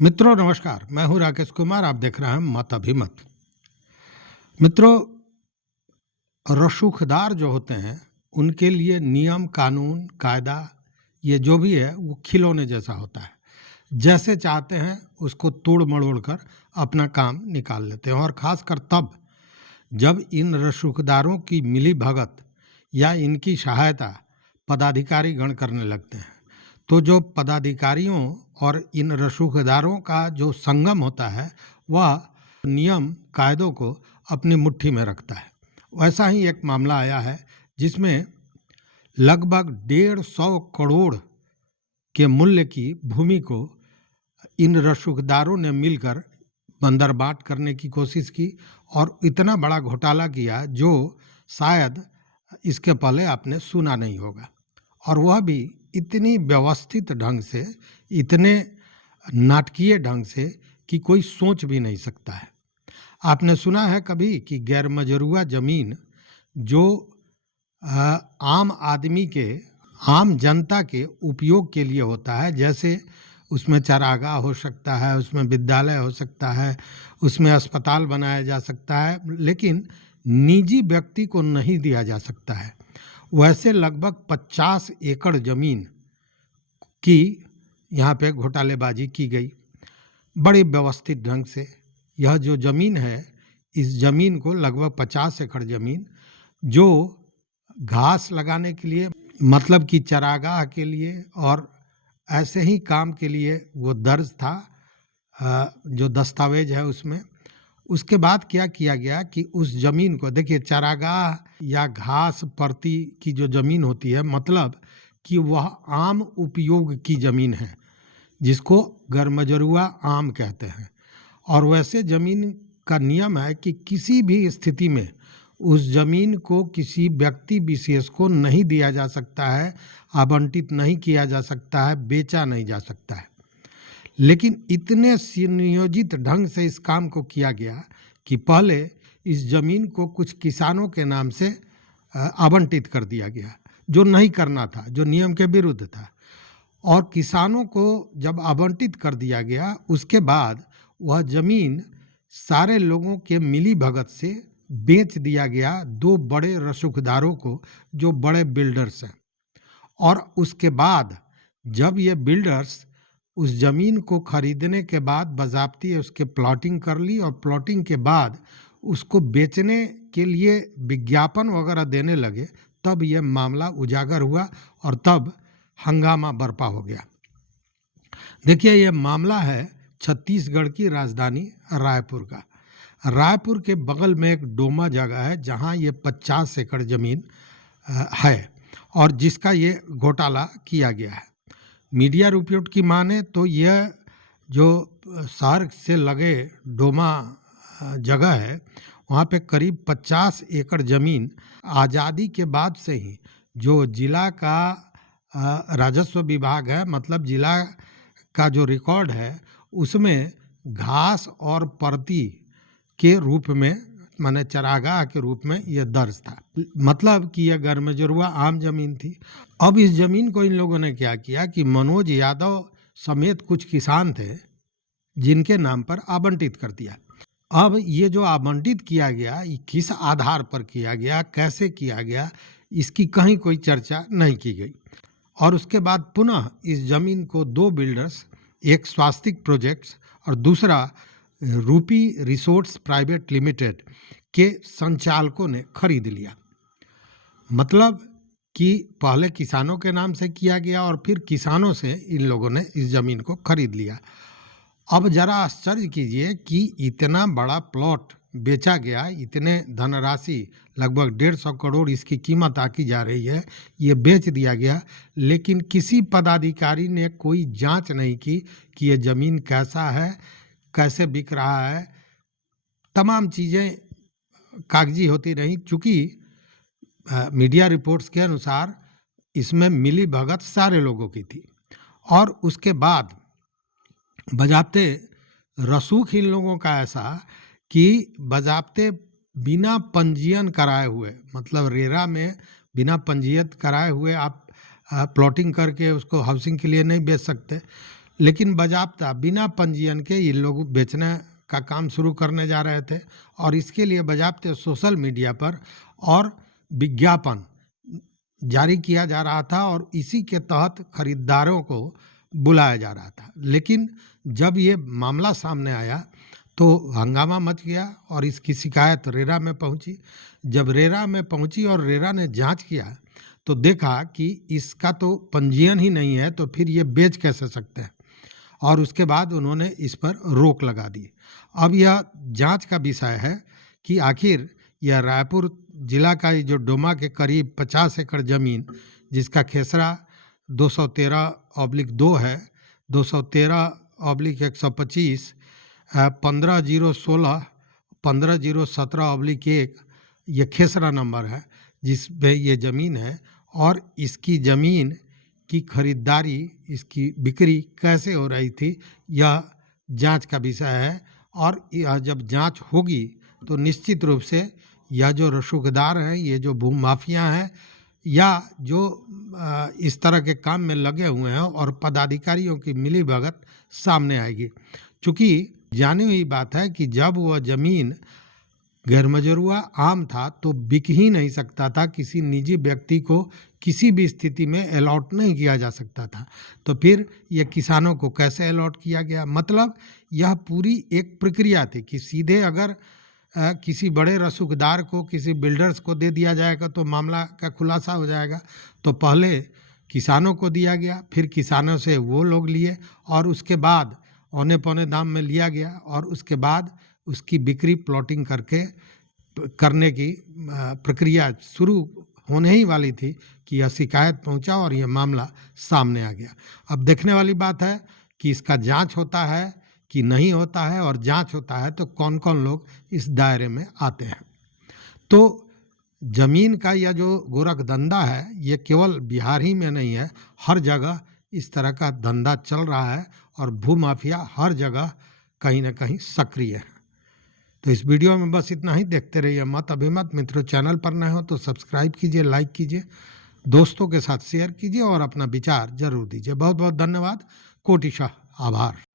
मित्रों नमस्कार, मैं हूं राकेश कुमार। आप देख रहे हैं मत अभिमत। मित्रों, रसूखदार जो होते हैं उनके लिए नियम कानून कायदा ये जो भी है वो खिलौने जैसा होता है। जैसे चाहते हैं उसको तोड़ मड़ोड़ कर अपना काम निकाल लेते हैं, और ख़ासकर तब जब इन रसूखदारों की मिली भगत या इनकी सहायता पदाधिकारी गण करने लगते हैं, तो जो पदाधिकारियों और इन रसूखदारों का जो संगम होता है वह नियम कायदों को अपनी मुट्ठी में रखता है। वैसा ही एक मामला आया है जिसमें लगभग 150 करोड़ के मूल्य की भूमि को इन रसूखदारों ने मिलकर बंदरबाट करने की कोशिश की और इतना बड़ा घोटाला किया जो शायद इसके पहले आपने सुना नहीं होगा, और वह भी इतनी व्यवस्थित ढंग से, इतने नाटकीय ढंग से कि कोई सोच भी नहीं सकता है। आपने सुना है कभी कि गैर मजरूआ जमीन जो आम आदमी के, आम जनता के उपयोग के लिए होता है, जैसे उसमें चारागाह हो सकता है, उसमें विद्यालय हो सकता है, उसमें अस्पताल बनाया जा सकता है, लेकिन निजी व्यक्ति को नहीं दिया जा सकता है, वैसे लगभग 50 एकड़ जमीन की यहाँ पे घोटालेबाजी की गई बड़ी व्यवस्थित ढंग से। यह जो ज़मीन है, इस ज़मीन को लगभग 50 एकड़ ज़मीन जो घास लगाने के लिए, मतलब कि चरागाह के लिए और ऐसे ही काम के लिए वो दर्ज था, जो दस्तावेज है उसमें। उसके बाद क्या किया गया कि उस ज़मीन को, देखिए चरागाह या घास परती की जो ज़मीन होती है, मतलब कि वह आम उपयोग की ज़मीन है जिसको गैरमजरूआ आम कहते हैं। और वैसे ज़मीन का नियम है कि किसी भी स्थिति में उस ज़मीन को किसी व्यक्ति विशेष को नहीं दिया जा सकता है, आवंटित नहीं किया जा सकता है, बेचा नहीं जा सकता है। लेकिन इतने सुनियोजित ढंग से इस काम को किया गया कि पहले इस ज़मीन को कुछ किसानों के नाम से आवंटित कर दिया गया, जो नहीं करना था, जो नियम के विरुद्ध था। और किसानों को जब आवंटित कर दिया गया, उसके बाद वह ज़मीन सारे लोगों के मिली भगत से बेच दिया गया दो बड़े रसूखदारों को, जो बड़े बिल्डर्स हैं। और उसके बाद जब ये बिल्डर्स उस ज़मीन को खरीदने के बाद बाज़ाब्ती उसके प्लॉटिंग कर ली और प्लॉटिंग के बाद उसको बेचने के लिए विज्ञापन वगैरह देने लगे, तब यह मामला उजागर हुआ और तब हंगामा बरपा हो गया। देखिए, यह मामला है छत्तीसगढ़ की राजधानी रायपुर का। रायपुर के बगल में एक डोमा जगह है जहां ये 50 एकड़ ज़मीन है और जिसका ये घोटाला किया गया है। मीडिया रिपोर्ट की माने तो यह जो शहर से लगे डोमा जगह है, वहाँ पे करीब 50 एकड़ ज़मीन आज़ादी के बाद से ही जो जिला का राजस्व विभाग है, मतलब जिला का जो रिकॉर्ड है, उसमें घास और परती के रूप में, माने चरागाह के रूप में यह दर्ज था। मतलब कि यह गैरमजरूआ आम जमीन थी। अब इस जमीन को इन लोगों ने क्या किया कि मनोज यादव समेत कुछ किसान थे जिनके नाम पर आवंटित कर दिया। अब ये जो आवंटित किया गया, ये किस आधार पर किया गया, कैसे किया गया, इसकी कहीं कोई चर्चा नहीं की गई। और उसके बाद पुनः इस जमीन को दो बिल्डर्स, एक स्वास्तिक प्रोजेक्ट्स और दूसरा रूपी रिसोर्ट्स प्राइवेट लिमिटेड के संचालकों ने खरीद लिया। मतलब कि पहले किसानों के नाम से किया गया और फिर किसानों से इन लोगों ने इस ज़मीन को खरीद लिया। अब ज़रा आश्चर्य कीजिए कि इतना बड़ा प्लॉट बेचा गया, इतने धनराशि लगभग 150 करोड़ इसकी कीमत आकी जा रही है, ये बेच दिया गया, लेकिन किसी पदाधिकारी ने कोई जांच नहीं की कि ये ज़मीन कैसा है, कैसे बिक रहा है। तमाम चीज़ें कागजी होती रहीं। चूँकि मीडिया रिपोर्ट्स के अनुसार इसमें मिली भगत सारे लोगों की थी और उसके बाद बजाते रसूख इन लोगों का ऐसा कि बजाते बिना पंजीयन कराए हुए, मतलब रेरा में बिना पंजीयन कराए हुए आप प्लॉटिंग करके उसको हाउसिंग के लिए नहीं बेच सकते। लेकिन बाज़ाब्ता बिना पंजीयन के ये लोग बेचने का काम शुरू करने जा रहे थे और इसके लिए बाज़ाब्ते सोशल मीडिया पर और विज्ञापन जारी किया जा रहा था और इसी के तहत खरीदारों को बुलाया जा रहा था। लेकिन जब ये मामला सामने आया तो हंगामा मच गया और इसकी शिकायत रेरा में पहुंची। जब रेरा में पहुंची और रेरा ने जांच किया तो देखा कि इसका तो पंजीयन ही नहीं है, तो फिर ये बेच कैसे सकते हैं, और उसके बाद उन्होंने इस पर रोक लगा दी। अब यह जांच का विषय है कि आखिर यह रायपुर जिला का ये जो डोमा के करीब 50 एकड़ ज़मीन, जिसका खेसरा 213/2 है, 213/125, 15016, 15017/1 ये खेसरा नंबर है जिस पे ये ज़मीन है। और इसकी ज़मीन की खरीदारी, इसकी बिक्री कैसे हो रही थी, यह जांच का विषय है। और यह जब जांच होगी तो निश्चित रूप से यह जो रसूखदार हैं, ये जो भूमाफिया हैं या जो इस तरह के काम में लगे हुए हैं और पदाधिकारियों की मिलीभगत सामने आएगी। चूँकि जानी हुई बात है कि जब वह ज़मीन गैरमजरूआ आम था तो बिक ही नहीं सकता था, किसी निजी व्यक्ति को किसी भी स्थिति में अलॉट नहीं किया जा सकता था। तो फिर ये किसानों को कैसे अलॉट किया गया? मतलब यह पूरी एक प्रक्रिया थी कि सीधे अगर किसी बड़े रसूखदार को, किसी बिल्डर्स को दे दिया जाएगा तो मामला का खुलासा हो जाएगा। तो पहले किसानों को दिया गया, फिर किसानों से वो लोग लिए और उसके बाद औने पौने दाम में लिया गया और उसके बाद उसकी बिक्री प्लॉटिंग करके करने की प्रक्रिया शुरू होने ही वाली थी कि यह शिकायत पहुंचा और यह मामला सामने आ गया। अब देखने वाली बात है कि इसका जांच होता है कि नहीं होता है, और जांच होता है तो कौन कौन लोग इस दायरे में आते हैं। तो ज़मीन का यह जो गोरख धंधा है, ये केवल बिहार ही में नहीं है, हर जगह इस तरह का धंधा चल रहा है और भूमाफिया हर जगह कहीं ना कहीं सक्रिय है। तो इस वीडियो में बस इतना ही। देखते रहिए मत अभिमत। मित्रों, चैनल पर नए हो तो सब्सक्राइब कीजिए, लाइक कीजिए, दोस्तों के साथ शेयर कीजिए और अपना विचार जरूर दीजिए। बहुत बहुत धन्यवाद। कोटिशः आभार।